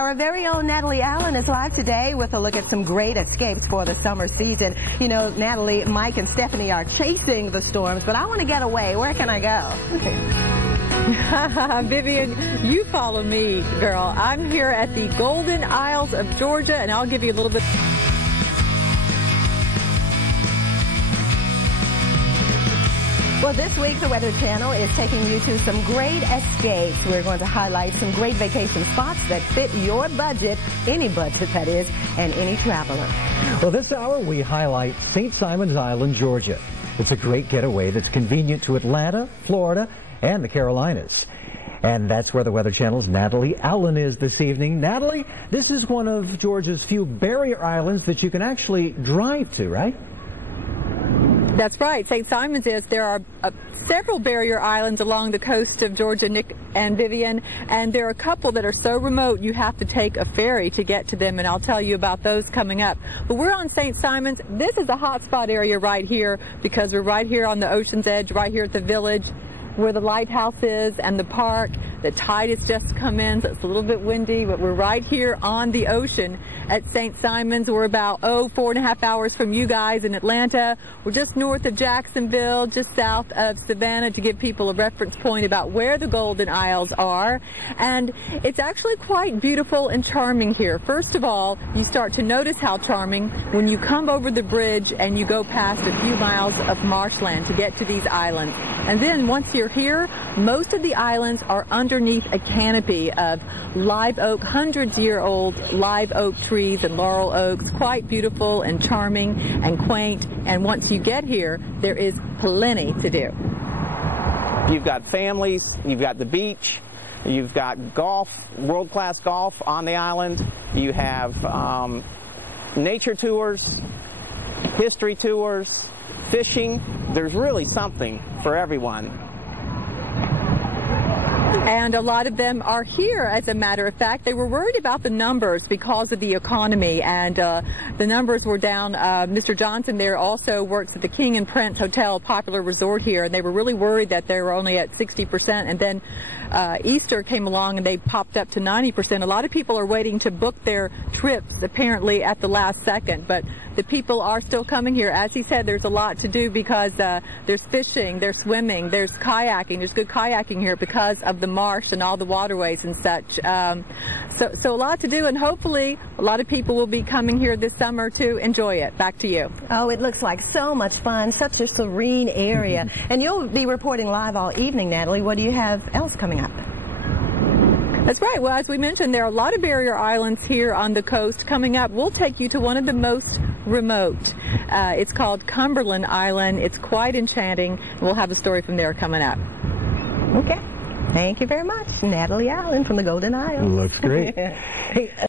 our very own Natalie Allen is live today with a look at some great escapes for the summer season. You know, Natalie, Mike, and Stephanie are chasing the storms, but I want to get away. Where can I go? Vivian, you follow me, girl. I'm here at the Golden Isles of Georgia, and I'll give you a little bit. Well, this week the Weather Channel is taking you to some great escapes. We're going to highlight some great vacation spots that fit your budget, any budget that is, and any traveler. Well, this hour we highlight St. Simon's Island, Georgia. It's a great getaway that's convenient to Atlanta, Florida, and the Carolinas. And that's where the Weather Channel's Natalie Allen is this evening. Natalie, this is one of Georgia's few barrier islands that you can actually drive to, right? That's right. St. Simon's is. There are several barrier islands along the coast of Georgia, Nick and Vivian, and there are a couple that are so remote you have to take a ferry to get to them, and I'll tell you about those coming up. But we're on St. Simon's. This is a hotspot area right here because we're right here on the ocean's edge, right here at the village where the lighthouse is and the park. The tide has just come in, so it's a little bit windy, but we're right here on the ocean at St. Simon's. We're about, 4.5 hours from you guys in Atlanta. We're just north of Jacksonville, just south of Savannah, to give people a reference point about where the Golden Isles are. And it's actually quite beautiful and charming here. First of all, you start to notice how charming when you come over the bridge and you go past a few miles of marshland to get to these islands. And then once you're here, most of the islands are underneath a canopy of live oak, hundreds-year-old live oak trees and laurel oaks, quite beautiful and charming and quaint. And once you get here, there is plenty to do. You've got families, you've got the beach, you've got golf, world-class golf on the island, you have nature tours, history tours, fishing. There's really something for everyone. And a lot of them are here, as a matter of fact. They were worried about the numbers because of the economy, and the numbers were down. Mr. Johnson there also works at the King and Prince Hotel, a popular resort here, and they were really worried that they were only at 60%. And then Easter came along and they popped up to 90%. A lot of people are waiting to book their trips, apparently, at the last second. But the people are still coming here. As he said, there's a lot to do because there's fishing, there's swimming, there's kayaking. There's good kayaking here because of the marsh and all the waterways and such. So a lot to do, and hopefully a lot of people will be coming here this summer to enjoy it. Back to you. Oh, it looks like so much fun, such a serene area. And you'll be reporting live all evening, Natalie. What do you have else coming up? That's right. Well, as we mentioned, there are a lot of barrier islands here on the coast. Coming up, we'll take you to one of the most remote. It's called Cumberland Island. It's quite enchanting. We'll have a story from there coming up. Okay. Thank you very much, Natalie Allen from the Golden Isles. Looks great. Hey.